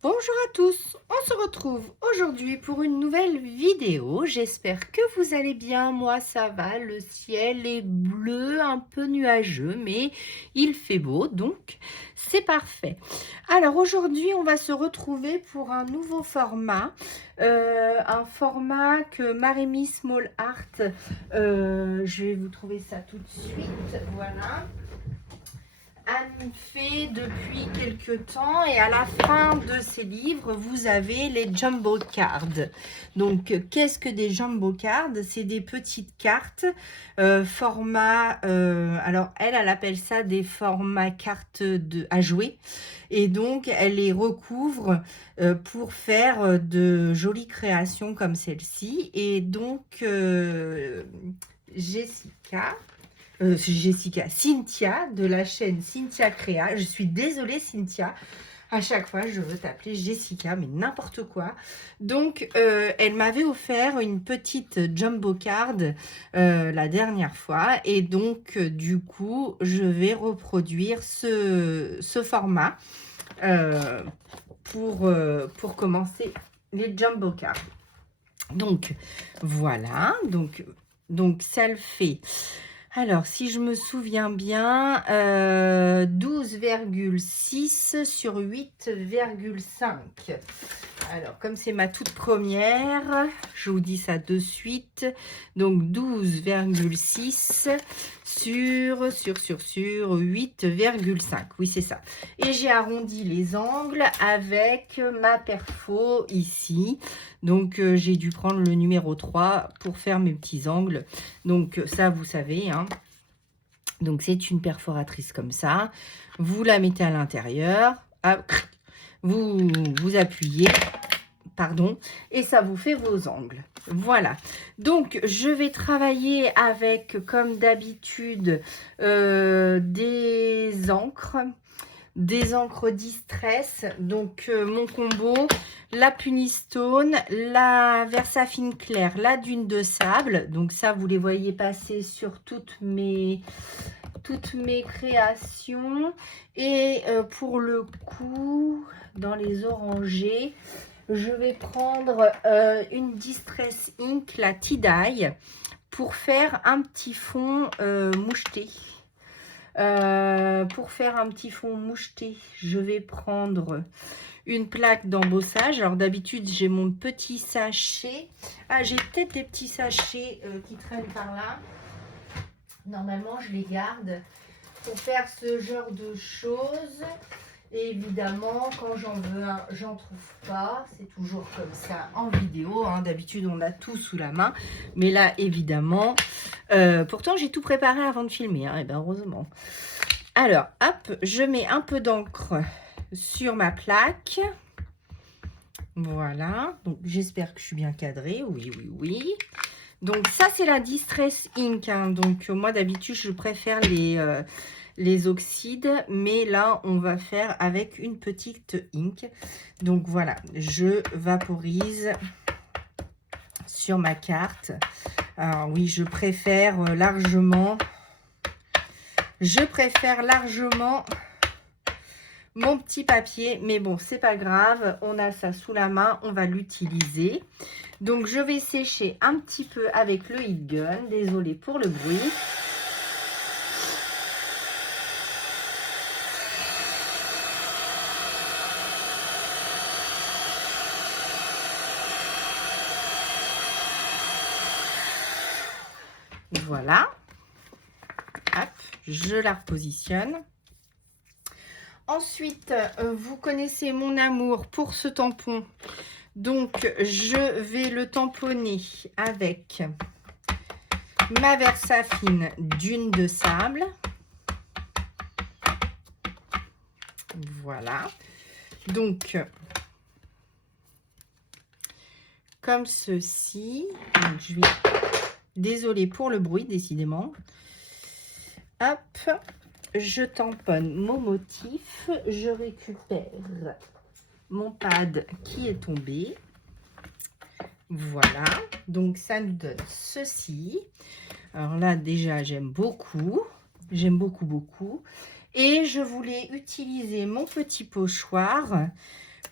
Bonjour à tous, on se retrouve aujourd'hui pour une nouvelle vidéo. J'espère que vous allez bien. Moi ça va, le ciel est bleu, un peu nuageux, mais il fait beau, donc c'est parfait. Alors aujourd'hui on va se retrouver pour un nouveau format, un format que Maremy Small Art, je vais vous trouver ça tout de suite, voilà. Anne fait depuis quelques temps, et à la fin de ces livres vous avez les jumbo cards. Donc qu'est-ce que des jumbo cards? C'est des petites cartes format, alors elle appelle ça des formats cartes à jouer, et donc elle les recouvre pour faire de jolies créations comme celle-ci. Et donc Cynthia de la chaîne Cynthia Créa. Je suis désolée Cynthia, à chaque fois je veux t'appeler Jessica, mais n'importe quoi. Donc elle m'avait offert une petite jumbo card la dernière fois, et donc du coup je vais reproduire ce format pour commencer les jumbo cards. Donc voilà, donc ça le fait. Alors, si je me souviens bien, 12,6 sur 8,5. Alors, comme c'est ma toute première, je vous dis ça de suite. Donc, 12,6 sur 8,5. Oui, c'est ça. Et j'ai arrondi les angles avec ma perfo ici. Donc, j'ai dû prendre le numéro 3 pour faire mes petits angles. Donc, ça, vous savez, hein. Donc, c'est une perforatrice comme ça. Vous la mettez à l'intérieur. Vous appuyez, pardon, et ça vous fait vos angles. Voilà. Donc, je vais travailler avec, comme d'habitude, des encres Distress. Donc, mon combo, la Punistone, la Versafine Claire, la Dune de Sable. Donc, ça, vous les voyez passer sur toutes mes créations. Et pour le coup, dans les orangés, je vais prendre une Distress Ink, la Tie-Dye, pour faire un petit fond moucheté. Pour faire un petit fond moucheté, je vais prendre une plaque d'embossage. Alors d'habitude, j'ai mon petit sachet. Ah, j'ai peut-être des petits sachets qui traînent par là. Normalement, je les garde pour faire ce genre de choses. Et évidemment, quand j'en veux un, j'en trouve pas. C'est toujours comme ça en vidéo, hein. D'habitude, on a tout sous la main. Mais là, évidemment, pourtant, j'ai tout préparé avant de filmer, hein, et bien heureusement. Alors, hop, je mets un peu d'encre sur ma plaque. Voilà. Donc, j'espère que je suis bien cadrée. Oui, oui, oui. Donc, ça, c'est la Distress Ink, hein. Donc, moi, d'habitude, je préfère les oxydes, mais là on va faire avec une petite ink. Donc voilà, je vaporise sur ma carte. Alors oui, je préfère largement mon petit papier, mais bon, c'est pas grave, on a ça sous la main, on va l'utiliser. Donc je vais sécher un petit peu avec le heat gun. Désolée pour le bruit. Voilà. Hop, je la repositionne. Ensuite, vous connaissez mon amour pour ce tampon. Donc, je vais le tamponner avec ma Versafine Dune de Sable. Voilà. Donc, comme ceci. Donc, je vais... Désolée pour le bruit, décidément. Hop, je tamponne mon motif. Je récupère mon pad qui est tombé. Voilà, donc ça nous donne ceci. Alors là, déjà, j'aime beaucoup. J'aime beaucoup. Et je voulais utiliser mon petit pochoir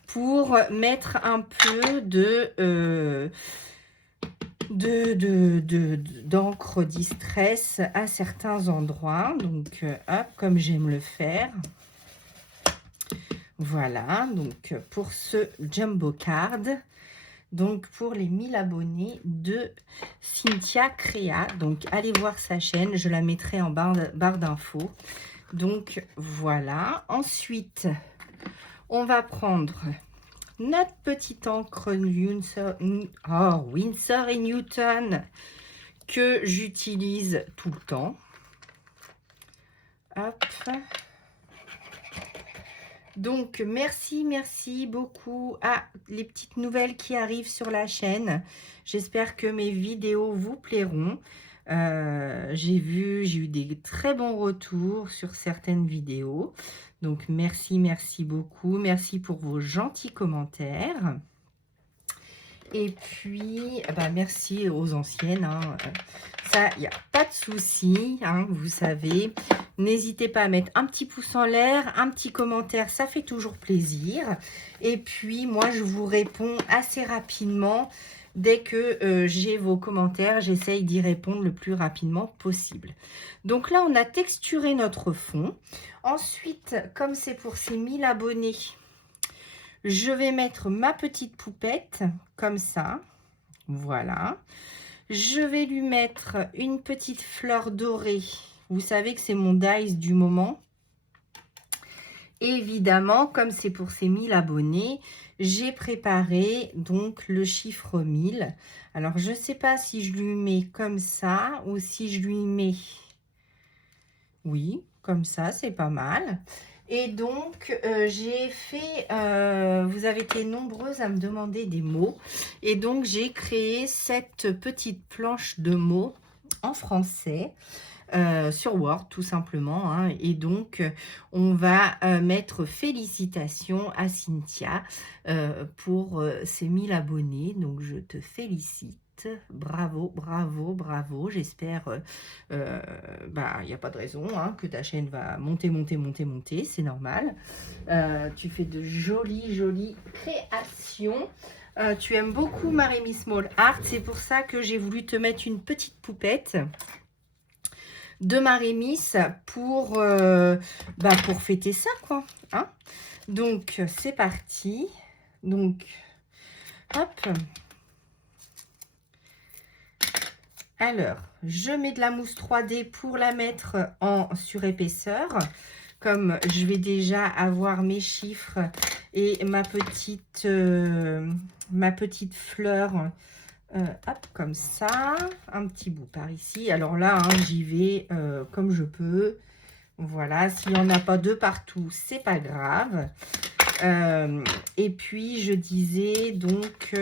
pour mettre un peu d'encre distress à certains endroits. Donc, hop, comme j'aime le faire. Voilà, donc pour ce jumbo card, donc pour les 1000 abonnés de Cynthia Créa. Donc, allez voir sa chaîne, je la mettrai en barre d'infos. Donc, voilà. Ensuite, on va prendre notre petite encre Winsor et Newton que j'utilise tout le temps. Hop. Donc, merci beaucoup à les petites nouvelles qui arrivent sur la chaîne. J'espère que mes vidéos vous plairont. J'ai eu des très bons retours sur certaines vidéos. Donc, merci beaucoup. Merci pour vos gentils commentaires. Et puis, bah, merci aux anciennes. Hein. Ça, il n'y a pas de souci, hein, vous savez. N'hésitez pas à mettre un petit pouce en l'air, un petit commentaire, ça fait toujours plaisir. Et puis, moi, je vous réponds assez rapidement. Dès que j'ai vos commentaires, j'essaye d'y répondre le plus rapidement possible. Donc là, on a texturé notre fond. Ensuite, comme c'est pour ces 1000 abonnés, je vais mettre ma petite poupette, comme ça. Voilà. Je vais lui mettre une petite fleur dorée. Vous savez que c'est mon dice du moment. Évidemment, comme c'est pour ces 1000 abonnés, j'ai préparé donc le chiffre 1000. Alors, je ne sais pas si je lui mets comme ça ou si je lui mets... Oui, comme ça, c'est pas mal. Et donc, j'ai fait... vous avez été nombreuses à me demander des mots. Et donc, j'ai créé cette petite planche de mots en français. Sur Word tout simplement, hein. Et donc on va mettre félicitations à Cynthia pour ses 1000 abonnés, donc je te félicite, bravo, j'espère, bah, il n'y a pas de raison, hein, que ta chaîne va monter, c'est normal. Tu fais de jolies créations. Tu aimes beaucoup Marémy Small Art, c'est pour ça que j'ai voulu te mettre une petite poupette de Marémy pour fêter ça, quoi. Hein. Donc, c'est parti. Donc, hop. Alors, je mets de la mousse 3D pour la mettre en surépaisseur. Comme je vais déjà avoir mes chiffres et ma petite fleur. Hop, comme ça, un petit bout par ici. Alors là, hein, j'y vais comme je peux. Voilà, s'il n'y en a pas deux partout, c'est pas grave. Et puis, je disais donc,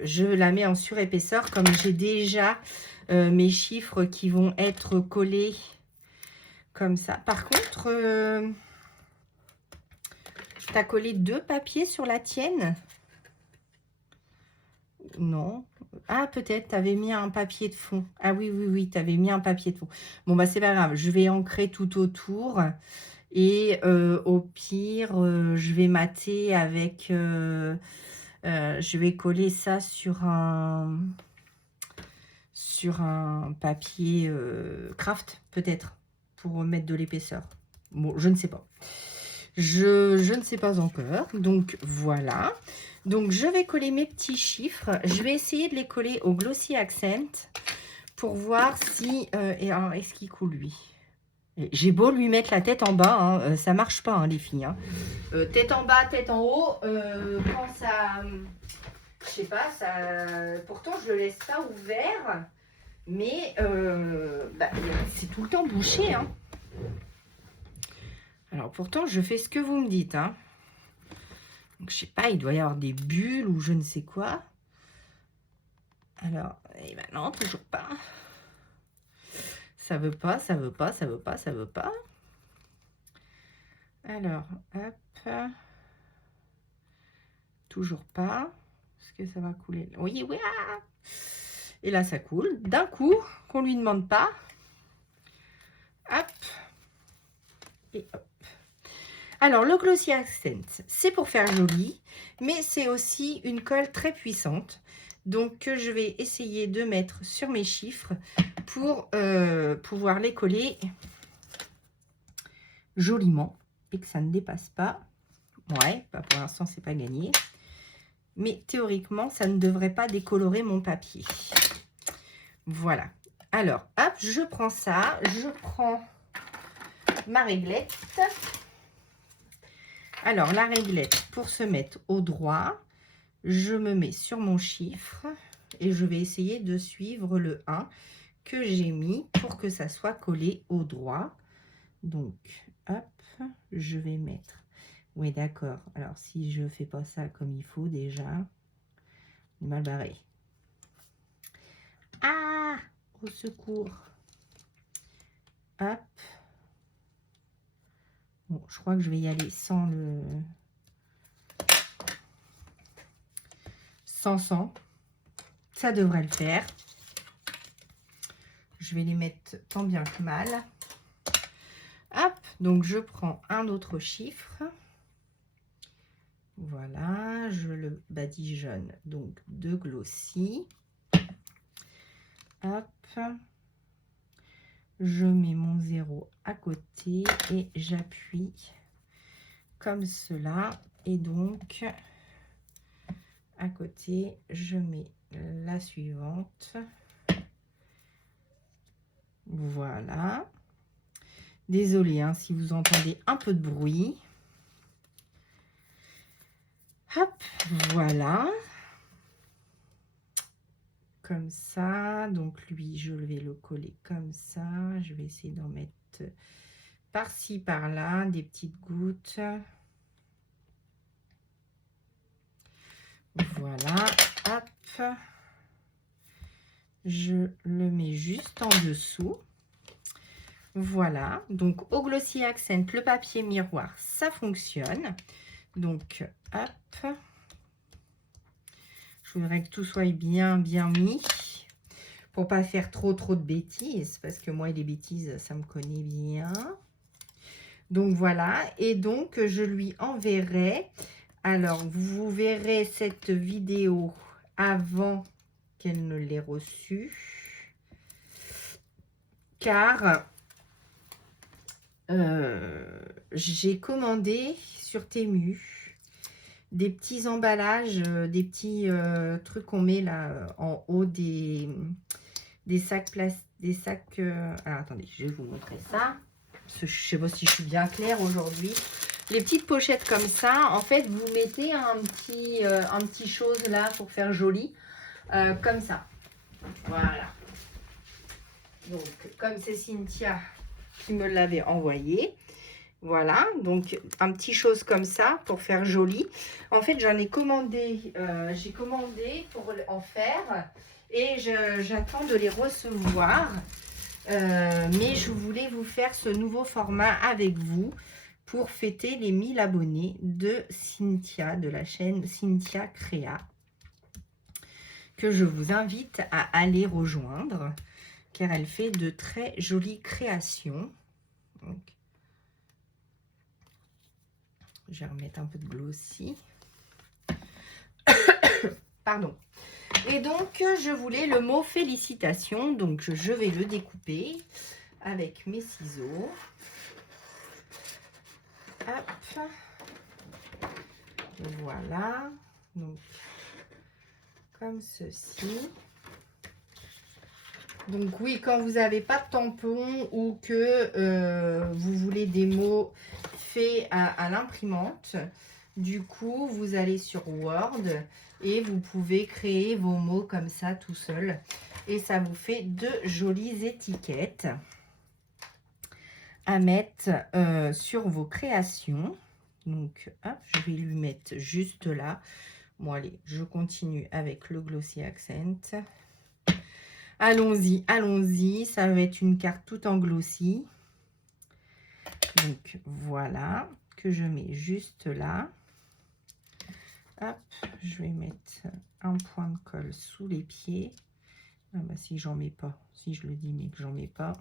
je la mets en surépaisseur comme j'ai déjà mes chiffres qui vont être collés comme ça. Par contre, tu as collé 2 papiers sur la tienne? Non. Ah, peut-être, tu avais mis un papier de fond. Ah oui, tu avais mis un papier de fond. Bon, bah, c'est pas grave. Je vais ancrer tout autour. Et au pire, je vais mater avec... je vais coller ça sur un papier craft, peut-être, pour mettre de l'épaisseur. Bon, je ne sais pas. Je ne sais pas encore. Donc, voilà. Donc, je vais coller mes petits chiffres. Je vais essayer de les coller au Glossy Accent pour voir si... et alors, est-ce qu'il coule, lui? J'ai beau lui mettre la tête en bas, hein, ça marche pas, hein, les filles. Hein. Tête en bas, tête en haut, quand ça... Je sais pas, ça... Pourtant, je le laisse pas ouvert, mais bah, c'est tout le temps bouché. Hein. Alors, pourtant, je fais ce que vous me dites, hein. Donc, je sais pas, il doit y avoir des bulles ou je ne sais quoi. Alors, et ben non, toujours pas. Ça veut pas. Alors, hop. Toujours pas. Est-ce que ça va couler? Oui. Ah. Et là, ça coule. D'un coup, qu'on lui demande pas. Hop. Et hop. Alors, le Glossy Accent, c'est pour faire joli, mais c'est aussi une colle très puissante. Donc, je vais essayer de mettre sur mes chiffres pour pouvoir les coller joliment et que ça ne dépasse pas. Ouais, bah pour l'instant, c'est pas gagné. Mais théoriquement, ça ne devrait pas décolorer mon papier. Voilà. Alors, hop, je prends ça. Je prends ma réglette. Alors, la réglette, pour se mettre au droit, je me mets sur mon chiffre et je vais essayer de suivre le 1 que j'ai mis pour que ça soit collé au droit. Donc, hop, je vais mettre... Oui, d'accord. Alors, si je fais pas ça comme il faut déjà, on est mal barré. Ah, au secours. Hop. Bon, je crois que je vais y aller sans le... Sans. Ça devrait le faire. Je vais les mettre tant bien que mal. Hop, donc je prends un autre chiffre. Voilà, je le badigeonne donc de Glossy. Hop, je mets mon 0 à côté et j'appuie comme cela. Et donc, à côté, je mets la suivante. Voilà. Désolée hein, si vous entendez un peu de bruit. Hop, voilà. Comme ça. Donc lui, je vais le coller comme ça. Je vais essayer d'en mettre par-ci, par-là, des petites gouttes. Voilà. Hop. Je le mets juste en dessous. Voilà. Donc au Glossy Accent, le papier miroir, ça fonctionne. Donc, hop. Je voudrais que tout soit bien mis pour pas faire trop de bêtises parce que moi les bêtises ça me connaît bien. Donc voilà, et donc je lui enverrai. Alors vous verrez cette vidéo avant qu'elle ne l'ait reçue, car j'ai commandé sur Temu des petits emballages, des petits trucs qu'on met là en haut des sacs plastiques, des sacs... alors attendez, je vais vous montrer ça. Je sais pas si je suis bien claire aujourd'hui. Les petites pochettes comme ça, en fait, vous mettez un petit chose là pour faire joli, comme ça. Voilà. Donc, comme c'est Cynthia qui me l'avait envoyé. Voilà, donc un petit chose comme ça pour faire joli. En fait, j'en ai commandé, j'ai commandé pour en faire et j'attends de les recevoir. Mais je voulais vous faire ce nouveau format avec vous pour fêter les 1000 abonnés de Cynthia, de la chaîne Cynthia Créa, que je vous invite à aller rejoindre car elle fait de très jolies créations. Donc, je vais remettre un peu de Glossy. Pardon. Et donc, je voulais le mot félicitations. Donc, je vais le découper avec mes ciseaux. Hop. Voilà. Donc, comme ceci. Donc, oui, quand vous n'avez pas de tampon ou que vous voulez des mots faits à l'imprimante, du coup, vous allez sur Word et vous pouvez créer vos mots comme ça tout seul. Et ça vous fait de jolies étiquettes à mettre sur vos créations. Donc, hop, je vais lui mettre juste là. Bon, allez, je continue avec le Glossy Accent. Allons-y, allons-y. Ça va être une carte tout en glossy. Donc, voilà, que je mets juste là. Hop, je vais mettre un point de colle sous les pieds. Ah bah si j'en mets pas, si je le dis mais que j'en mets pas.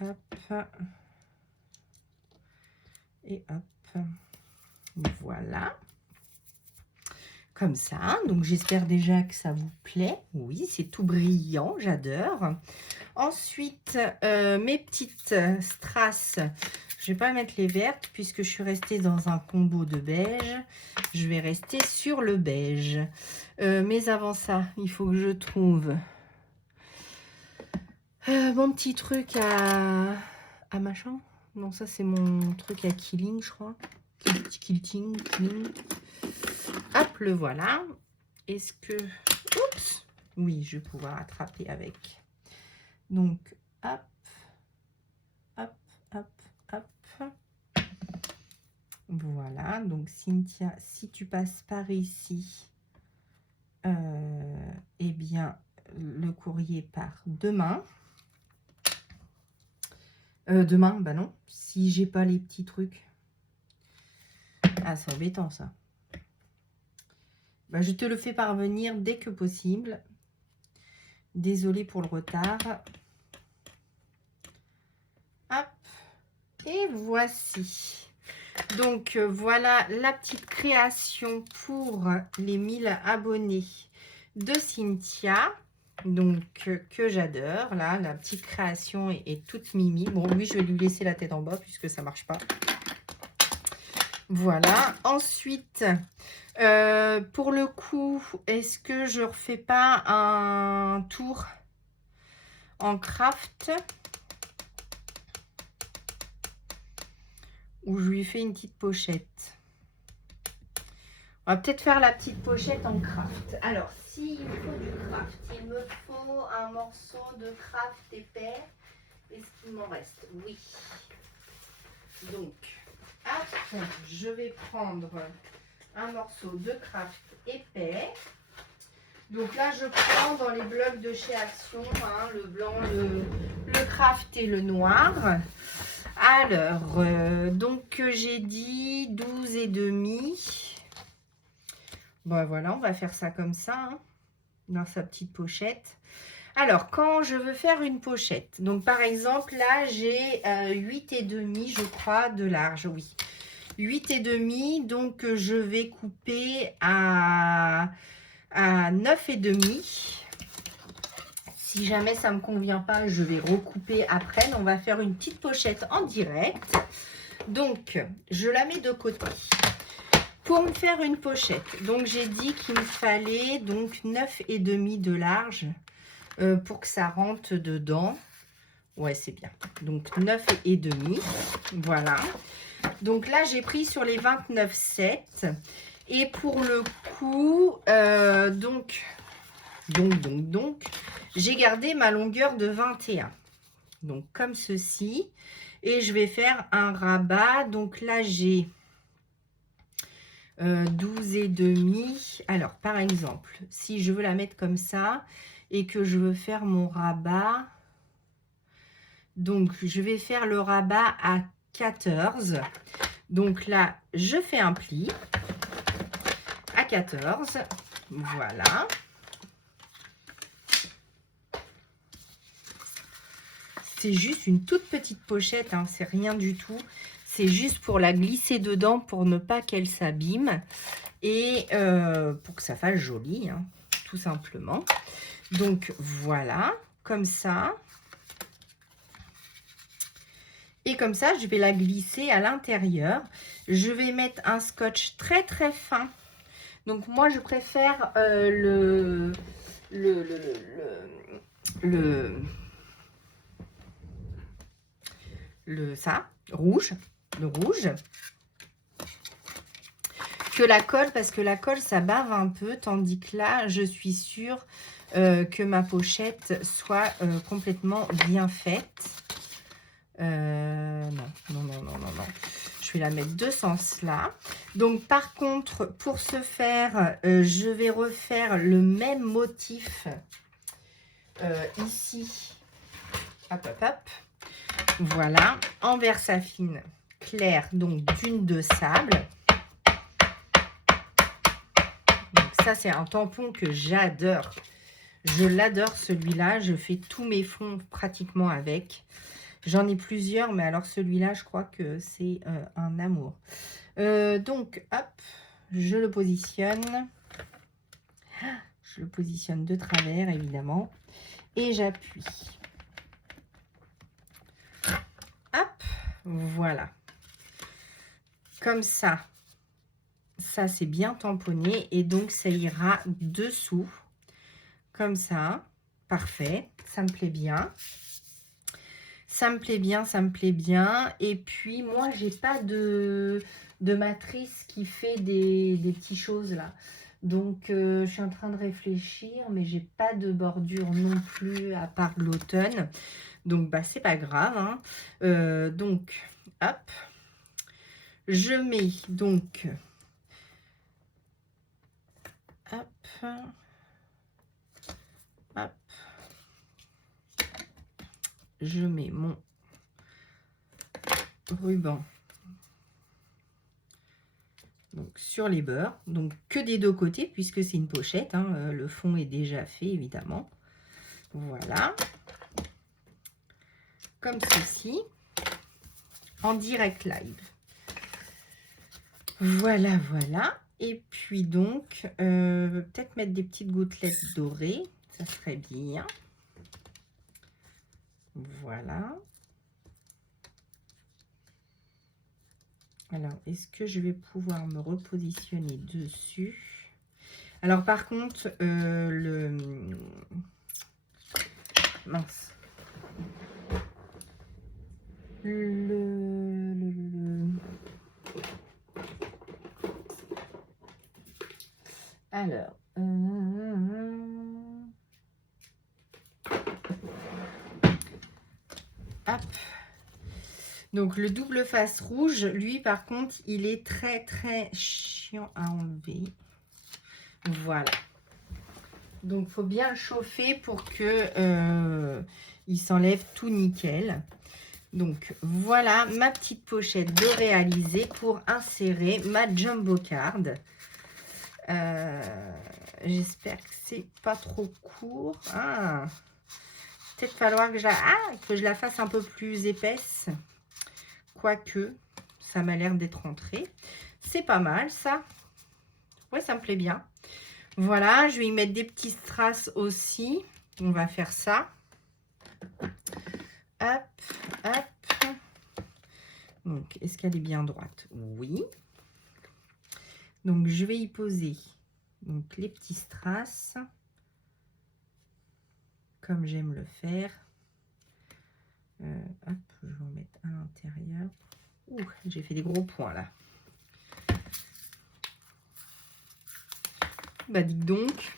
Hop. Et hop, voilà. Comme ça, donc j'espère déjà que ça vous plaît. Oui, c'est tout brillant, j'adore. Ensuite, mes petites strass, je vais pas mettre les vertes puisque je suis restée dans un combo de beige. Je vais rester sur le beige. Mais avant ça, il faut que je trouve mon petit truc à machin. Non, ça c'est mon truc à killing, je crois. Killing. Hop, le voilà. Est-ce que... Oups! Oui, je vais pouvoir attraper avec. Donc, hop, hop, hop, hop. Voilà. Donc, Cynthia, si tu passes par ici, eh bien, le courrier part demain. Demain, bah non. Si j'ai pas les petits trucs. Ah, c'est embêtant, ça. Bah, je te le fais parvenir dès que possible. Désolée pour le retard. Hop. Et voici. Donc, voilà la petite création pour les 1000 abonnés de Cynthia. Donc, que j'adore. Là, la petite création est toute mimi. Bon, lui, je vais lui laisser la tête en bas puisque ça marche pas. Voilà. Ensuite, pour le coup, est-ce que je refais pas un tour en craft où je lui fais une petite pochette? On va peut-être faire la petite pochette en craft. Alors, s'il me faut du craft, il me faut un morceau de craft épais. Est-ce qu'il m'en reste? Oui. Donc, hop, je vais prendre un morceau de craft épais. Donc là, je prends dans les blocs de chez Action, hein, le blanc, le craft et le noir. Alors, donc j'ai dit 12 et demi. Bon, voilà, on va faire ça comme ça, hein, dans sa petite pochette. Alors, quand je veux faire une pochette, donc par exemple, là, j'ai 8 et demi, je crois, de large, oui. 8 et demi, donc je vais couper à 9 et demi. Si jamais ça ne me convient pas, je vais recouper après. Mais on va faire une petite pochette en direct. Donc, je la mets de côté. Pour me faire une pochette, donc j'ai dit qu'il me fallait donc 9 et demi de large pour que ça rentre dedans. Ouais, c'est bien. Donc 9 et demi. Voilà. Donc là, j'ai pris sur les 29,7. Et pour le coup, donc, j'ai gardé ma longueur de 21. Donc, comme ceci. Et je vais faire un rabat. Donc là, j'ai 12 et demi. Alors, par exemple, si je veux la mettre comme ça et que je veux faire mon rabat, donc je vais faire le rabat à 14. Donc là, je fais un pli à 14. Voilà. C'est juste une toute petite pochette, hein, c'est rien du tout. C'est juste pour la glisser dedans pour ne pas qu'elle s'abîme et pour que ça fasse joli, hein, tout simplement. Donc voilà, comme ça. Et comme ça, je vais la glisser à l'intérieur. Je vais mettre un scotch très très fin. Donc moi, je préfère rouge, le rouge, que la colle, parce que la colle, ça bave un peu, tandis que là, je suis sûre que ma pochette soit complètement bien faite. Non. Je vais la mettre de ce sens-là. Donc, par contre, pour ce faire, je vais refaire le même motif ici. Hop, hop, hop. Voilà, en versafine claire, donc dune de sable. Donc ça, c'est un tampon que j'adore. Je l'adore celui-là. Je fais tous mes fonds pratiquement avec. J'en ai plusieurs, mais alors celui-là, je crois que c'est un amour. Donc, hop, je le positionne. Je le positionne de travers, évidemment. Et j'appuie. Hop, voilà. Comme ça, ça c'est bien tamponné. Et donc, ça ira dessous. Comme ça. Parfait. Ça me plaît bien. Ça me plaît bien, ça me plaît bien. Et puis, moi, j'ai pas de matrice qui fait des petites choses là. Donc, je suis en train de réfléchir, mais j'ai pas de bordure non plus à part l'automne. Donc, bah, c'est pas grave. Hein. Donc, hop. Je mets donc... Hop. Hop. Je mets mon ruban donc sur les bords, donc que des deux côtés puisque c'est une pochette, hein, le fond est déjà fait évidemment. Voilà, comme ceci, en direct live. Voilà, voilà. Et puis donc, peut-être mettre des petites gouttelettes dorées, ça serait bien. Voilà. Alors, est-ce que je vais pouvoir me repositionner dessus? Alors, par contre, mince. Alors, hop. Donc, le double face rouge, lui, par contre, il est très, très chiant à enlever. Voilà. Donc, il faut bien le chauffer pour que il s'enlève tout nickel. Donc, voilà ma petite pochette de réaliser pour insérer ma jumbo card. J'espère que c'est pas trop court. Ah, peut-être falloir que je la fasse un peu plus épaisse. Quoique, ça m'a l'air d'être rentré. C'est pas mal, ça. Ouais, ça me plaît bien. Voilà, je vais y mettre des petits strass aussi. On va faire ça. Hop, hop. Donc, est-ce qu'elle est bien droite? Oui. Donc, je vais y poser donc, les petits strass. Comme j'aime le faire. Hop, je vais en mettre à l'intérieur. Ouh, j'ai fait des gros points là. Bah dites donc,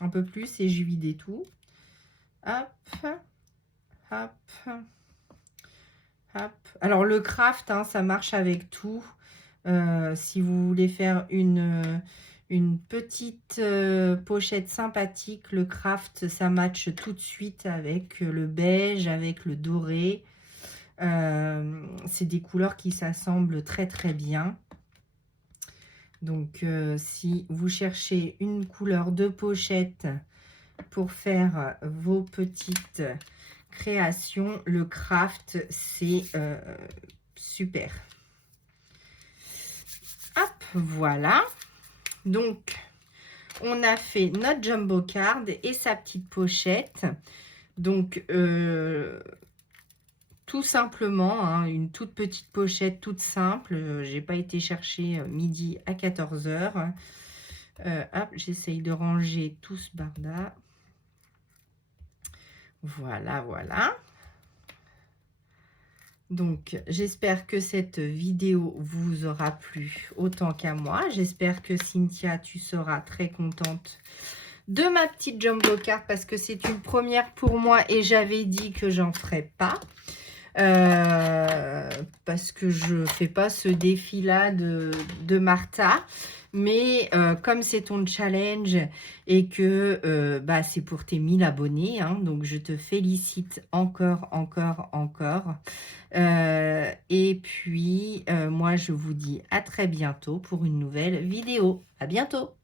un peu plus et je vide tout. Hop, hop, hop. Alors le craft, hein, ça marche avec tout. Si vous voulez faire une petite pochette sympathique, le craft, ça match tout de suite avec le beige, avec le doré. C'est des couleurs qui s'assemblent très très bien. Donc, si vous cherchez une couleur de pochette pour faire vos petites créations, le craft, c'est super. Hop, voilà. Donc, on a fait notre jumbo card et sa petite pochette. Donc, tout simplement, hein, une toute petite pochette, toute simple. J'ai pas été chercher midi à 14 h. Hop, j'essaye de ranger tout ce barda. Voilà, voilà. Donc, j'espère que cette vidéo vous aura plu autant qu'à moi. J'espère que Cynthia, tu seras très contente de ma petite jumbo card parce que c'est une première pour moi et j'avais dit que j'en ferais pas. Parce que je fais pas ce défi là de Martha, mais comme c'est ton challenge et que bah, c'est pour tes 1000 abonnés, hein, donc je te félicite encore et puis moi je vous dis à très bientôt pour une nouvelle vidéo. À bientôt.